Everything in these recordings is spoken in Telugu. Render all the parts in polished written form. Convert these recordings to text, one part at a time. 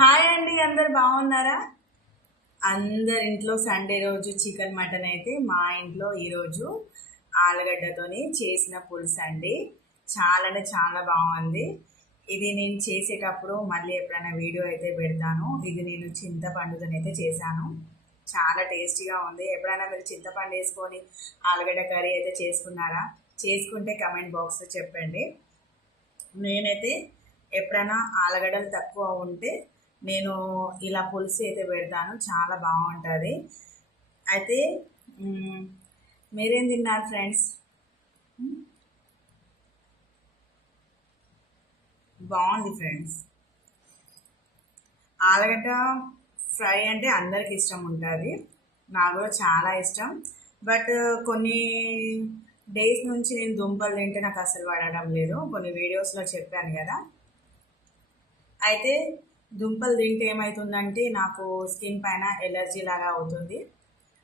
హాయ్ అండి, అందరు బాగున్నారా? అందరి ఇంట్లో సండే రోజు చికెన్ మటన్ అయితే మా ఇంట్లో ఈరోజు ఆలుగడ్డతోని చేసిన పులుసు అండి. చాలా అంటే చాలా బాగుంది. ఇది నేను చేసేటప్పుడు మళ్ళీ ఎప్పుడైనా వీడియో అయితే పెడతాను. ఇది నేను చింతపండుతోనైతే చేశాను. చాలా టేస్టీగా ఉంది. ఎప్పుడైనా మీరు చింతపండు వేసుకొని ఆలుగడ్డ కర్రీ అయితే చేసుకున్నారా? చేసుకుంటే కమెంట్ బాక్స్లో చెప్పండి. నేనైతే ఎప్పుడైనా ఆలుగడ్డలు తక్కువ ఉంటే నేను ఇలా పులుసు అయితే పెడతాను. చాలా బాగుంటుంది. అయితే మీరేం తిన్నారు ఫ్రెండ్స్? బాగుంది ఫ్రెండ్స్. ఆలుగడ్డ ఫ్రై అంటే అందరికి ఇష్టం ఉంటుంది. నాకు కూడా చాలా ఇష్టం. బట్ కొన్ని డేస్ నుంచి నేను దుంపలు తింటే నాకు అసలు పడడం లేదు. కొన్ని వీడియోస్లో చెప్పాను కదా. అయితే దుంపలు తింటే ఏమవుతుందంటే నాకు స్కిన్ పైన ఎలర్జీ లాగా అవుతుంది.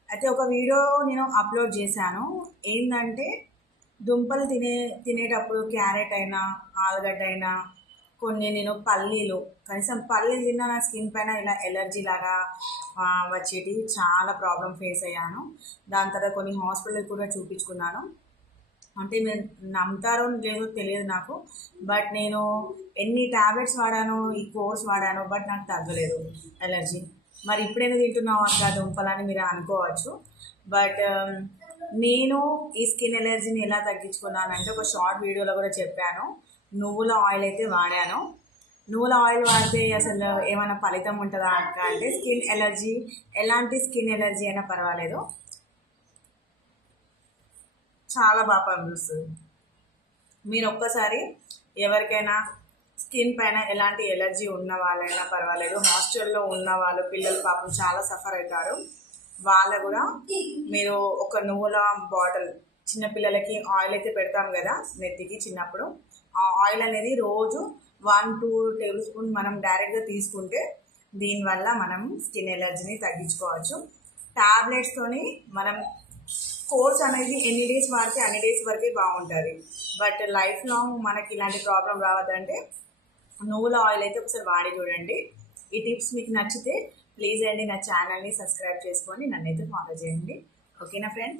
అయితే ఒక వీడియో నేను అప్లోడ్ చేశాను. ఏంటంటే దుంపలు తినేటప్పుడు క్యారెట్ అయినా ఆలుగడ్డ అయినా కొన్ని నేను పల్లీలు కనీసం పల్లీలు తిన్నా నా స్కిన్ పైన ఇలా ఎలర్జీ లాగా వచ్చేటి చాలా ప్రాబ్లం ఫేస్ అయ్యాను. దాని తర్వాత కొన్ని హాస్పిటల్ కూడా చూపించుకున్నాను. అంటే నేను నమ్ముతారో లేదో తెలియదు నాకు. బట్ నేను ఎన్ని ట్యాబ్లెట్స్ వాడాను, ఈ కోర్స్ వాడాను, బట్ నాకు తగ్గలేదు ఎలర్జీ. మరి ఇప్పుడైనా తింటున్నావు అక్క దుంపలని మీరు అనుకోవచ్చు. బట్ నేను ఈ స్కిన్ ఎలర్జీని ఎలా తగ్గించుకున్నానంటే ఒక షార్ట్ వీడియోలో కూడా చెప్పాను. నువ్వుల ఆయిల్ అయితే వాడాను. నువ్వుల ఆయిల్ వాడితే అసలు ఏమైనా ఫలితం ఉంటుందా అక్క అంటే, స్కిన్ ఎలర్జీ ఎలాంటి స్కిన్ ఎలర్జీ అయినా పర్వాలేదు, చాలా బాగా పనిచేస్తుంది. మీరు ఒక్కసారి ఎవరికైనా స్కిన్ పైన ఎలాంటి ఎలర్జీ ఉన్న వాళ్ళైనా పర్వాలేదు, హాస్టల్లో ఉన్న వాళ్ళు పిల్లలు పాపం చాలా సఫర్ అవుతారు. వాళ్ళు కూడా మీరు ఒక నువ్వుల బాటిల్, చిన్నపిల్లలకి ఆయిల్ అయితే పెడతాం కదా నెత్తికి చిన్నప్పుడు, ఆ ఆయిల్ అనేది రోజు 1-2 టేబుల్ స్పూన్ మనం డైరెక్ట్గా తీసుకుంటే దీనివల్ల మనం స్కిన్ ఎలర్జీని తగ్గించుకోవచ్చు. టాబ్లెట్స్తోని మనం కోర్స్ అనేది ఎన్ని డేస్ వాడితే అన్ని డేస్ వరకే బాగుంటుంది. బట్ లైఫ్ లాంగ్ మనకి ఇలాంటి ప్రాబ్లం రావద్దంటే నువ్వుల ఆయిల్ అయితే ఒకసారి వాడి చూడండి. ఈ టిప్స్ మీకు నచ్చితే ప్లీజ్ అండి నా ఛానల్ని సబ్స్క్రైబ్ చేసుకొని నన్ను అయితే ఫాలో చేయండి. ఓకేనా ఫ్రెండ్?